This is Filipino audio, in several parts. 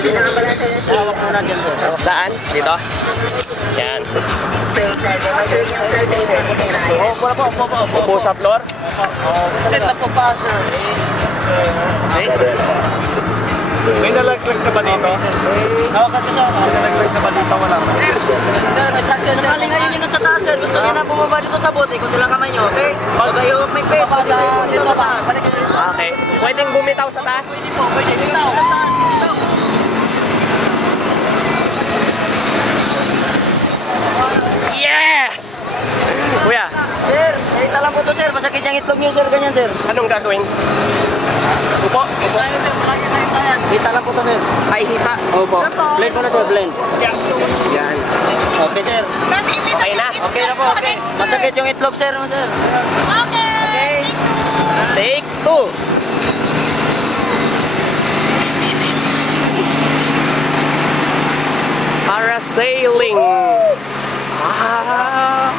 Hawak muna dyan, sir. Saan? Dito? Yan. Upo sa floor? Split na po pa, sir. May nalaglag ka ba dito? Hawakan ko sa ako. May nalaglag ka ba dito? Wala pa. Sir, nakalingayin nyo na sa taas, sir. Gusto nyo na bumaba dito sa bote. Kung lang kamay nyo, okay? Pag-ayo, may pay. Dito sa taas. Okay. Pwedeng bumitaw sa taas? Pwede po, pwede. Dito. Sa taas, dito. Yes! Kuya, Sir, salita lang po to, sir. Masakit yung itlog nyo, sir. Ganyan, sir. anong gagawin? Upo? Hita lang po to, sir. Ay, hita. Opo. Blend ko na, sir. Blend. Yan. Okay, sir. Okay na? Okay na po, okay. Masakit yung itlog, sir. Sir. Okay. Take 2. Parasailing. Ah.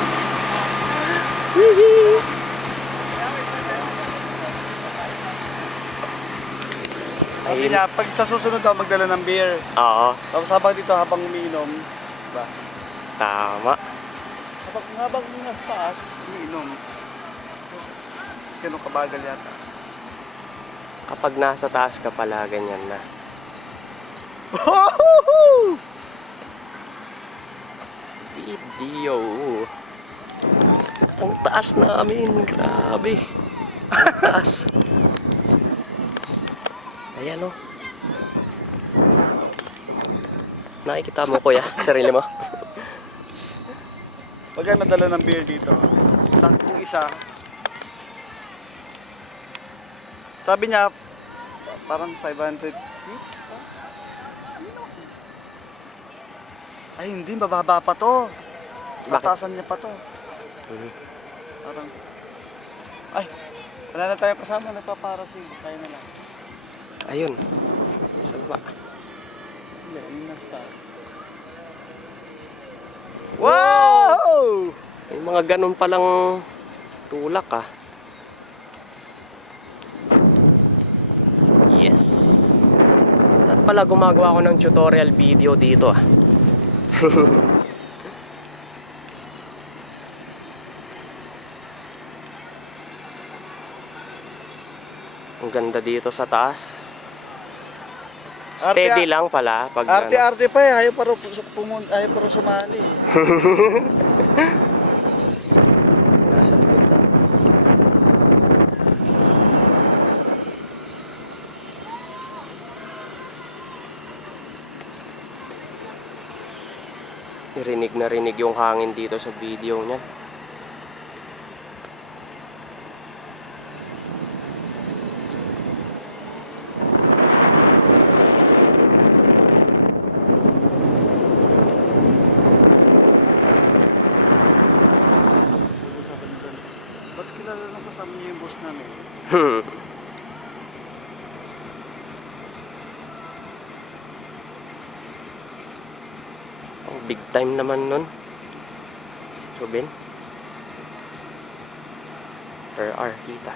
Sabi niya, pag sa susunod daw magdala ng beer. Oo, Tapos habang dito, habang umiinom, diba? tama. Habang nasa taas, umiinom. Ganun kabagal yata. Kapag nasa taas ka pala, ganyan na. Video. Ang taas namin, grabe. Ang taas. Ayan o. Nakikita mo, kuya, sarili mo. Pag nadala ng beer dito, kung isa, sabi niya, parang 500 feet? Ay, hindi, mababa pa to. Bakit? Batasan niya pa to. Parang, ay, wala na tayo kasama, nagpaparasig. Tayo na lang. Ayun. Sa baba. Hindi, yun nasa taas. Wow! May mga ganun palang tulak ah. Yes. At pala gumagawa ako ng tutorial video dito ah. Ang ganda dito sa taas. Steady lang pala pag Arte-arte pa eh, ayaw pa rin sumali eh. nasa likod na. Rinig na rinig yung hangin dito sa video niya. Ba't kilala na kasama niya yung boss namin? Ang big time naman nun. Subin. Per hour kita.